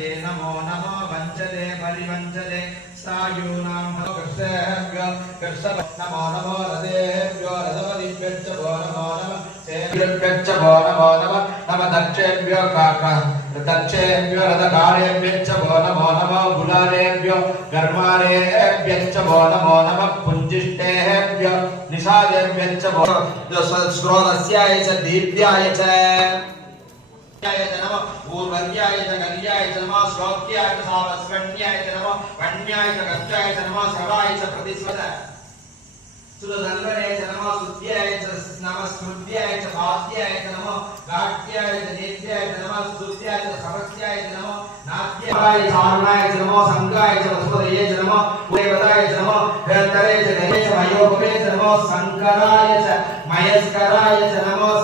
ये नमो नमो वञ्चते परिवञ्चते सायूनां कृष्णेभ्यो कृष्ण नमो नमो रथेभ्यो रथपतिभ्यश्च भो नमो नमः सेभ्यश्च भो नमो नमः नमः दक्षेभ्यो दक्षेभ्यो रथकारेभ्यश्च भो नमो नमः गुलालेभ्यो गर्मारेभ्यश्च भो नमो नमः पुञ्जिष्टेभ्यो निषादेभ्यश्च भो स्रोतस्याय च दीप्याय च नमः पूर्वर्याय च गल्याय च नमः श्रोत्याय च सावस्वन्याय च नमः वन्याय च गत्याय च नमः श्रवाय च प्रतिस्वत सुरधन्वने च नमः सुद्याय च नमः स्मृत्याय च भात्याय च नमः गाट्याय च नेत्याय च नमः सुद्याय च समस्याय च नमः नाट्याय च आरुणाय च नमः संगाय च वसुदेवाय च नमः देवताय च नमः वेदरे च देवे च मयोपवे च नमः शंकराय च मयस्कराय च नमः